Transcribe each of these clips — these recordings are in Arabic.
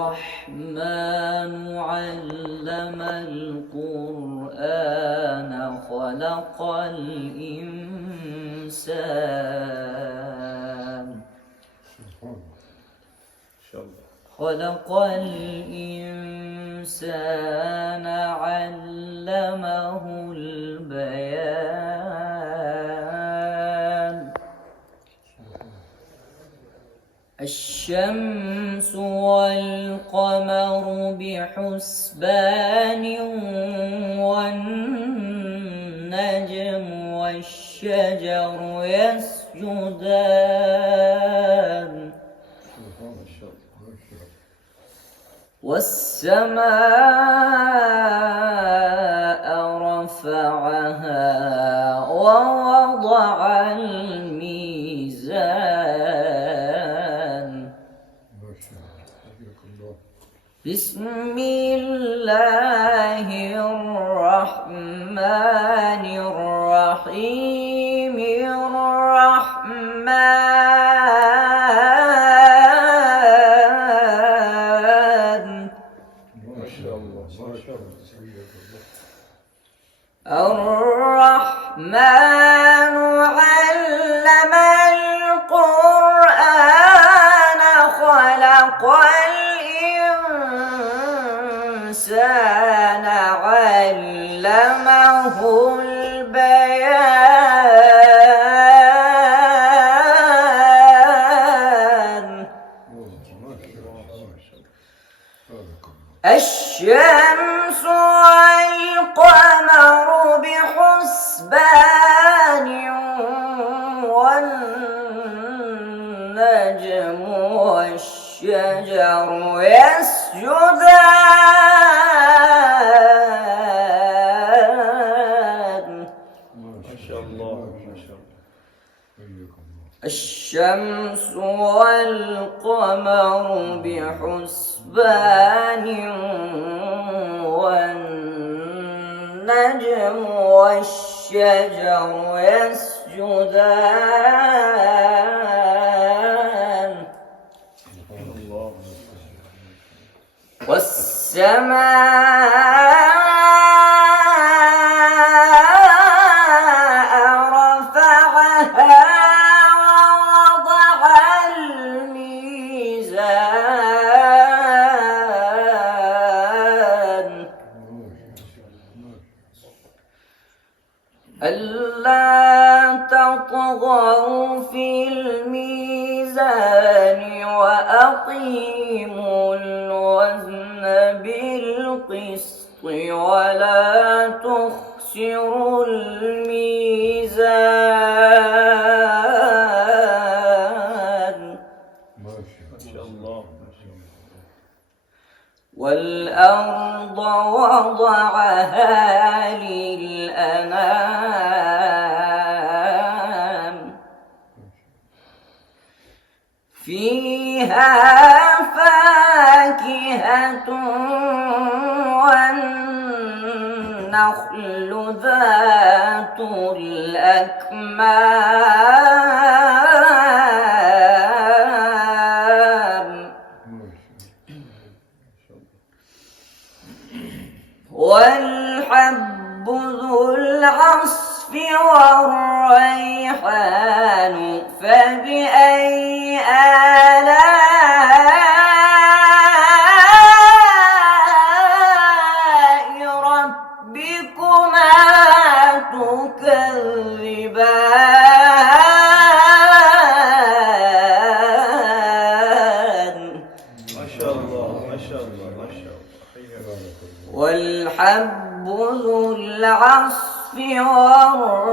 الرحمن علم القرآن خلق الإنسان علمه البيان الشمس والقمر بحسبان والنجم والشجر يسجدان والسماء رفعها ووضع الميزان بسم الله الرحمن الرحيم الرحمن علم القرآن خلق الإنسان علمه البيان الشمس والقمر بحسبان والنجم والشجر يسجدان الشمس والقمر بحسبان والنجم والشجر يسجدان والسماء رفعها ووضع الميزان ألا تطغوا في الميزان وأقيموا الوزن بالقسط ولا تخسروا الميزان والأرض وضعها للأنام فيها فاكهة والنخل ذات الأكمام والحب ذو العصف والريحان فبأي آلاء ربكما تكذبان والحب ذو العصف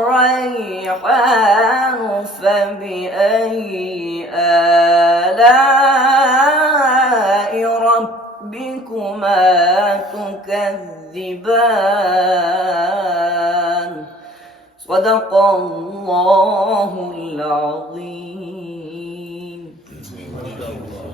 والريحان فبأي آلاء ربكما تكذبان صدق الله العظيم. ما شاء الله.